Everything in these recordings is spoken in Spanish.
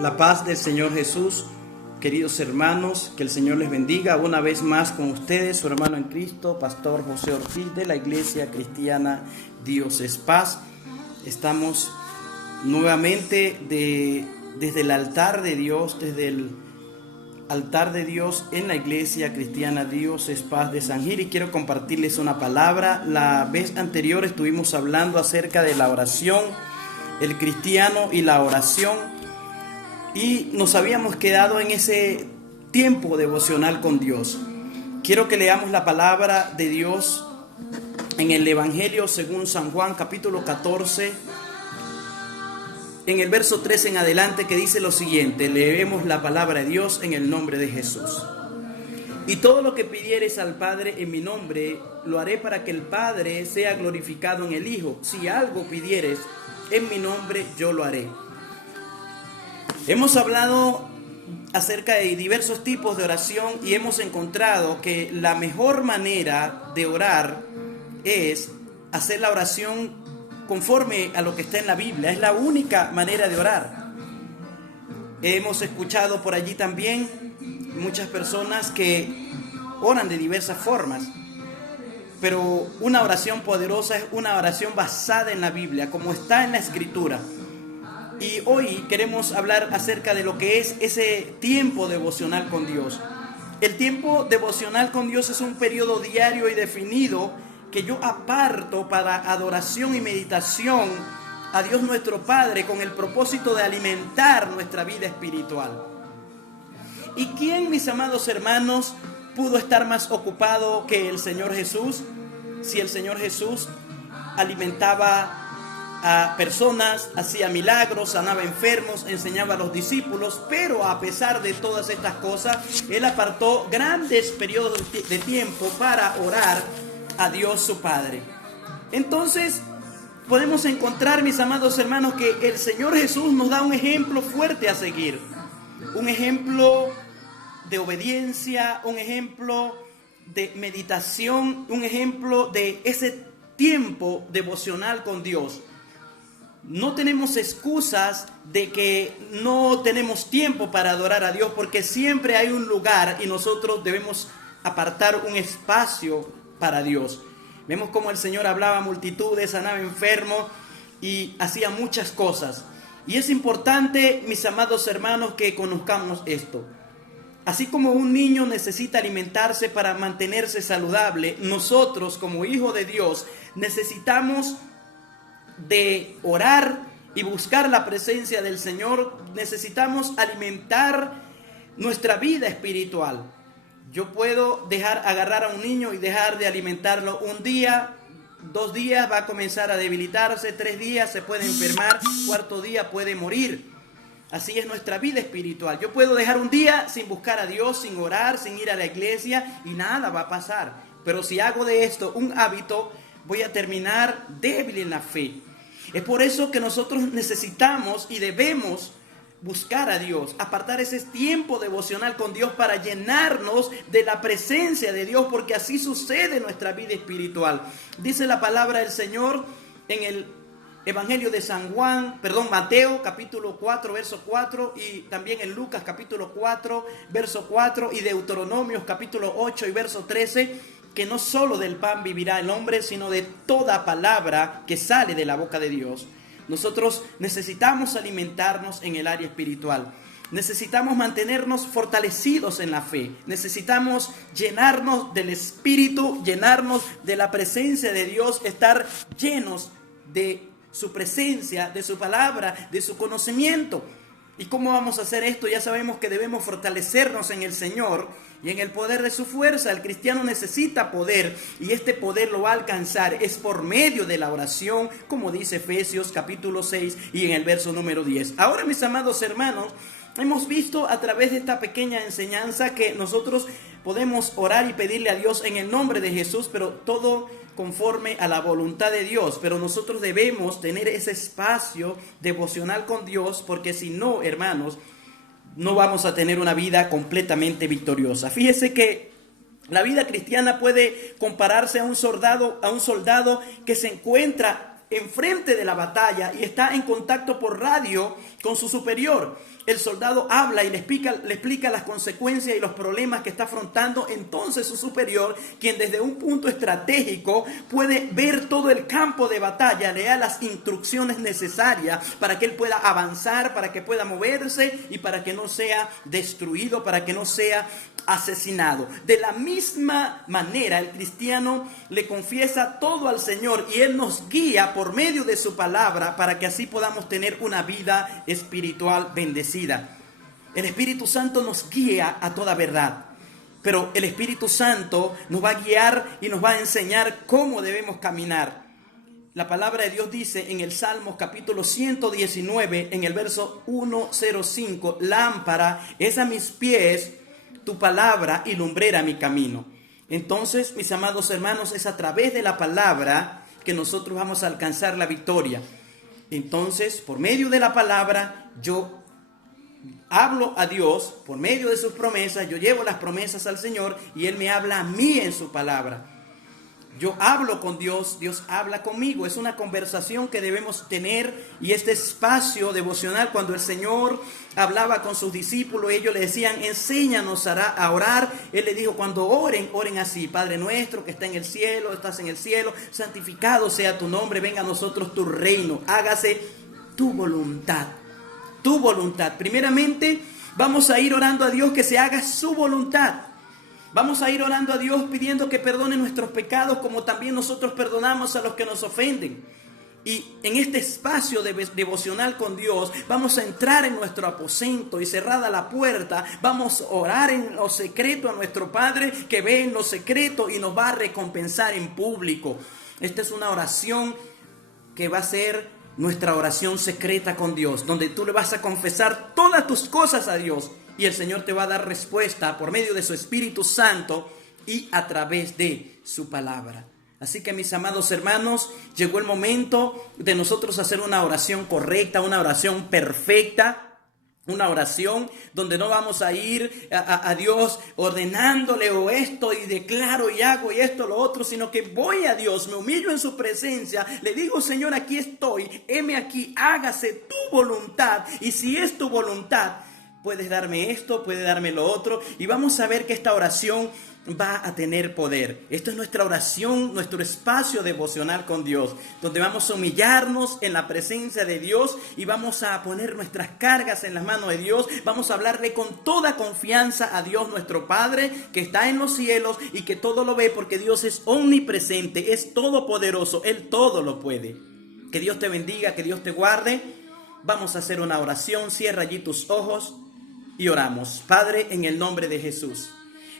La paz del Señor Jesús, queridos hermanos, que el Señor les bendiga una vez más con ustedes, su hermano en Cristo, Pastor José Ortiz de la Iglesia Cristiana Dios es Paz. Estamos nuevamente desde el altar de Dios, desde el altar de Dios en la Iglesia Cristiana Dios es Paz de San Gil, y quiero compartirles una palabra. La vez anterior estuvimos hablando acerca de la oración, el cristiano y la oración. Y nos habíamos quedado en ese tiempo devocional con Dios. Quiero que leamos la palabra de Dios en el Evangelio según San Juan, capítulo 14, en el verso 13 en adelante, que dice lo siguiente. Leemos la palabra de Dios en el nombre de Jesús. Y todo lo que pidieres al Padre en mi nombre, lo haré para que el Padre sea glorificado en el Hijo. Si algo pidieres en mi nombre, yo lo haré. Hemos hablado acerca de diversos tipos de oración y hemos encontrado que la mejor manera de orar es hacer la oración conforme a lo que está en la Biblia. Es la única manera de orar. Hemos escuchado por allí también muchas personas que oran de diversas formas, pero una oración poderosa es una oración basada en la Biblia, como está en la Escritura. Y hoy queremos hablar acerca de lo que es ese tiempo devocional con Dios. El tiempo devocional con Dios es un periodo diario y definido que yo aparto para adoración y meditación a Dios nuestro Padre, con el propósito de alimentar nuestra vida espiritual. ¿Y quién, mis amados hermanos, pudo estar más ocupado que el Señor Jesús? Si el Señor Jesús alimentaba a personas, hacía milagros, sanaba enfermos, enseñaba a los discípulos, pero a pesar de todas estas cosas, Él apartó grandes periodos de tiempo para orar a Dios su Padre. Entonces, podemos encontrar, mis amados hermanos, que el Señor Jesús nos da un ejemplo fuerte a seguir, un ejemplo de obediencia, un ejemplo de meditación, un ejemplo de ese tiempo devocional con Dios. No tenemos excusas de que no tenemos tiempo para adorar a Dios, porque siempre hay un lugar y nosotros debemos apartar un espacio para Dios. Vemos cómo el Señor hablaba a multitudes, sanaba enfermos y hacía muchas cosas. Y es importante, mis amados hermanos, que conozcamos esto. Así como un niño necesita alimentarse para mantenerse saludable, nosotros como hijos de Dios necesitamos de orar y buscar la presencia del Señor. Necesitamos alimentar nuestra vida espiritual. Yo puedo agarrar a un niño y dejar de alimentarlo un día, 2 días, va a comenzar a debilitarse, 3 días se puede enfermar, 4º día puede morir. Así es nuestra vida espiritual. Yo puedo dejar un día sin buscar a Dios, sin orar, sin ir a la iglesia, y nada va a pasar. Pero si hago de esto un hábito, voy a terminar débil en la fe. Es por eso que nosotros necesitamos y debemos buscar a Dios, apartar ese tiempo devocional con Dios para llenarnos de la presencia de Dios, porque así sucede en nuestra vida espiritual. Dice la palabra del Señor en el Evangelio de Mateo capítulo 4 verso 4, y también en Lucas capítulo 4 verso 4, y Deuteronomios capítulo 8 y verso 13, que no solo del pan vivirá el hombre, sino de toda palabra que sale de la boca de Dios. Nosotros necesitamos alimentarnos en el área espiritual. Necesitamos mantenernos fortalecidos en la fe. Necesitamos llenarnos del Espíritu, llenarnos de la presencia de Dios, estar llenos de su presencia, de su palabra, de su conocimiento. ¿Y cómo vamos a hacer esto? Ya sabemos que debemos fortalecernos en el Señor y en el poder de su fuerza. El cristiano necesita poder, y este poder lo va a alcanzar es por medio de la oración, como dice Efesios capítulo 6 y en el verso número 10. Ahora, mis amados hermanos, hemos visto a través de esta pequeña enseñanza que nosotros podemos orar y pedirle a Dios en el nombre de Jesús, pero todo conforme a la voluntad de Dios. Pero nosotros debemos tener ese espacio devocional con Dios, porque si no, hermanos, no vamos a tener una vida completamente victoriosa. Fíjese que la vida cristiana puede compararse a un soldado que se encuentra enfrente de la batalla y está en contacto por radio con su superior. El soldado habla y le explica las consecuencias y los problemas que está afrontando. Entonces su superior, quien desde un punto estratégico puede ver todo el campo de batalla, le da las instrucciones necesarias para que él pueda avanzar, para que pueda moverse y para que no sea destruido, para que no sea asesinado. De la misma manera, el cristiano le confiesa todo al Señor y Él nos guía por medio de su palabra para que así podamos tener una vida espiritual bendecida. El Espíritu Santo nos guía a toda verdad, pero el Espíritu Santo nos va a guiar y nos va a enseñar cómo debemos caminar. La palabra de Dios dice en el Salmos capítulo 119, en el verso 105, lámpara es a mis pies tu palabra y lumbrera mi camino. Entonces, mis amados hermanos, es a través de la palabra que nosotros vamos a alcanzar la victoria. Entonces, por medio de la palabra, yo hablo a Dios, por medio de sus promesas, yo llevo las promesas al Señor y Él me habla a mí en su palabra. Yo hablo con Dios, Dios habla conmigo. Es una conversación que debemos tener, y este espacio devocional, cuando el Señor hablaba con sus discípulos, ellos le decían, enséñanos a orar. Él le dijo, cuando oren, oren así: Padre nuestro que está en el cielo, estás en el cielo, santificado sea tu nombre, venga a nosotros tu reino, hágase tu voluntad. Tu voluntad. Primeramente, vamos a ir orando a Dios que se haga su voluntad. Vamos a ir orando a Dios pidiendo que perdone nuestros pecados, como también nosotros perdonamos a los que nos ofenden. Y en este espacio devocional con Dios, vamos a entrar en nuestro aposento y cerrada la puerta, vamos a orar en lo secreto a nuestro Padre que ve en lo secreto y nos va a recompensar en público. Esta es una oración que va a ser nuestra oración secreta con Dios, donde tú le vas a confesar todas tus cosas a Dios. Y el Señor te va a dar respuesta por medio de su Espíritu Santo y a través de su palabra. Así que, mis amados hermanos, llegó el momento de nosotros hacer una oración correcta, una oración perfecta, una oración donde no vamos a ir a Dios ordenándole o esto y declaro y hago y esto, lo otro, sino que voy a Dios, me humillo en su presencia, le digo: Señor, aquí estoy, heme aquí, hágase tu voluntad, y si es tu voluntad, puedes darme esto, puedes darme lo otro, y vamos a ver que esta oración va a tener poder. Esto es nuestra oración, nuestro espacio devocional con Dios, donde vamos a humillarnos en la presencia de Dios y vamos a poner nuestras cargas en las manos de Dios. Vamos a hablarle con toda confianza a Dios nuestro Padre, que está en los cielos y que todo lo ve, porque Dios es omnipresente, es todopoderoso, Él todo lo puede. Que Dios te bendiga, que Dios te guarde. Vamos a hacer una oración. Cierra allí tus ojos y oramos. Padre, en el nombre de Jesús,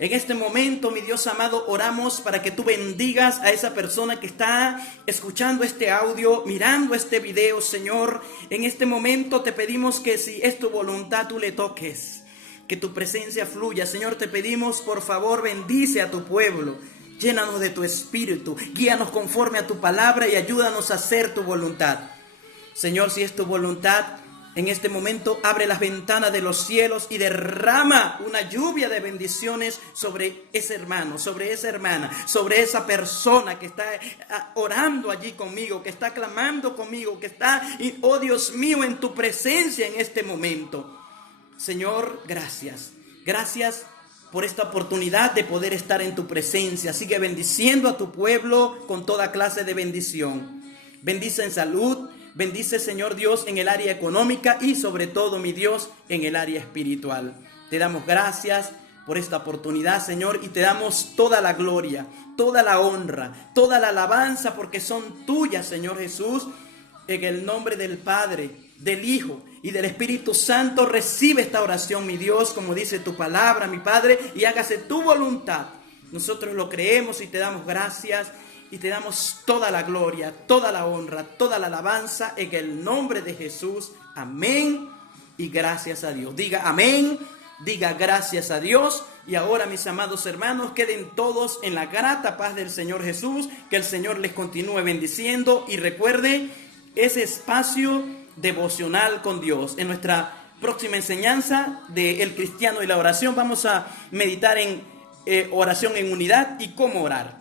en este momento, mi Dios amado, oramos para que tú bendigas a esa persona que está escuchando este audio, mirando este video, Señor. En este momento te pedimos que, si es tu voluntad, tú le toques, que tu presencia fluya. Señor, te pedimos, por favor, bendice a tu pueblo. Llénanos de tu espíritu, guíanos conforme a tu palabra y ayúdanos a hacer tu voluntad. Señor, si es tu voluntad, en este momento abre las ventanas de los cielos y derrama una lluvia de bendiciones sobre ese hermano, sobre esa hermana, sobre esa persona que está orando allí conmigo, que está clamando conmigo, que está, oh Dios mío, en tu presencia en este momento. Señor, gracias. Gracias por esta oportunidad de poder estar en tu presencia. Sigue bendiciendo a tu pueblo con toda clase de bendición. Bendice en salud. Bendice, Señor Dios, en el área económica y sobre todo, mi Dios, en el área espiritual. Te damos gracias por esta oportunidad, Señor, y te damos toda la gloria, toda la honra, toda la alabanza, porque son tuyas, Señor Jesús. En el nombre del Padre, del Hijo y del Espíritu Santo, recibe esta oración, mi Dios, como dice tu palabra, mi Padre, y hágase tu voluntad. Nosotros lo creemos y te damos gracias. Y te damos toda la gloria, toda la honra, toda la alabanza en el nombre de Jesús. Amén y gracias a Dios. Diga amén, diga gracias a Dios. Y ahora, mis amados hermanos, queden todos en la grata paz del Señor Jesús. Que el Señor les continúe bendiciendo. Y recuerde ese espacio devocional con Dios. En nuestra próxima enseñanza de El Cristiano y la Oración vamos a meditar en oración en unidad y cómo orar.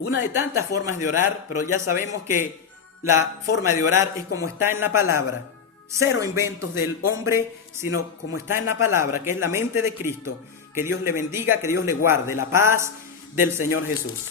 Una de tantas formas de orar, pero ya sabemos que la forma de orar es como está en la palabra. Cero inventos del hombre, sino como está en la palabra, que es la mente de Cristo. Que Dios le bendiga, que Dios le guarde. La paz del Señor Jesús.